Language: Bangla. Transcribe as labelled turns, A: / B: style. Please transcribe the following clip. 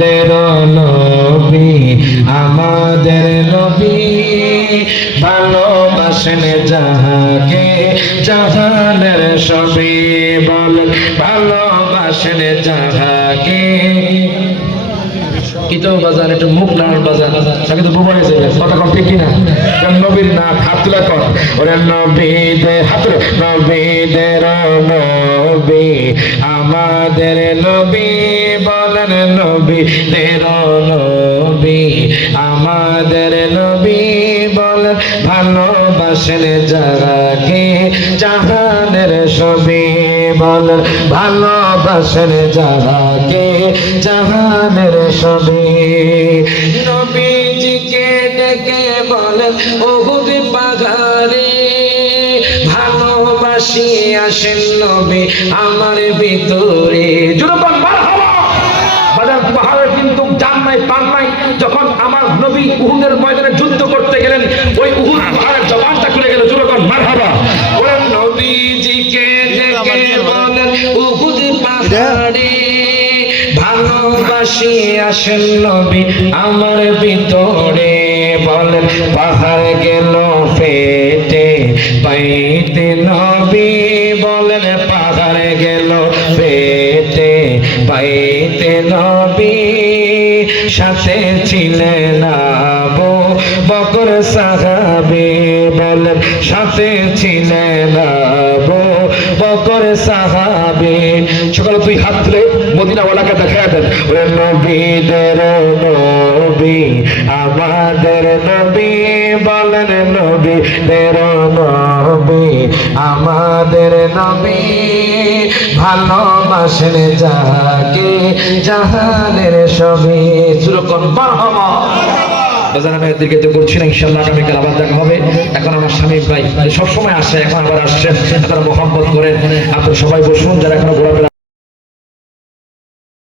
A: দের নবী আমাদের নবী ভালোবাসেন যাহাকে জাহানের সবে বল ভালোবাসেন যাহাকে। কিতো বাজার মুখ নাড়ার বাজার। তাকে তো হয়ে যাবে কথা ঠিক কিনা? নবীর হাত কর ওরে নবীদের হাত নবীদের নবী, আমাদের নবী বলেন নবীদের নবী, আমাদের নবী বলেন, ভালোবাসেন যাকে জাহানের ছবি বলেন ভালোবাসেন যাকে জাহানের ছবি নবীজিকে ডেকে বলেন, ওহুদ পাগারে ভালোবাসি আসেন নবী, আমার ভিতরে। জুরবান বাজার পাহাড়ের কিন্তু জান নাই, পান নাই, যখন আমার নবী উহুদের ময়দানে ভালোবাসি আসেন নবী আমার ভিতরে। বলেন, পাহাড় গেল পেটে পাইতে নবী। বলেন, পাহাড় গেল পেটে পাইতে নবী। সাথে ছিলেন আবু বকর সাহাবি। বলেন, সাথে ছিলেন আবু বকর সাহাবি। সকালে তুই হাত তুলে মদিনাওয়ালাকে দেখা দেন। ওরে নবীদের নবী, আমাদের নবী বলেন নবীদের নবী, আমাদের নবী ভালোবাসেন যাকে, জাহানের সবই সুরকন মারহাবা বাজার আমি এদেরকে তো করছি না ইনশাল্লাহ আগামীকাল আবার দেখা হবে। ভাই, সবসময় আসে, এখন আবার আসছে। আপনারা মোহাম্মত করে আপনারা সবাই বসুন, যারা এখন ঘোরাফেরা